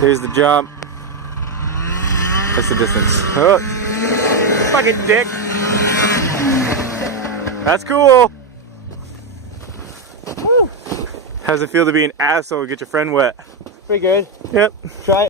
Here's the jump. That's the distance. Oh, fucking dick. That's cool. Woo. How's it feel to be an asshole and get your friend wet? Pretty good. Yep. Try it.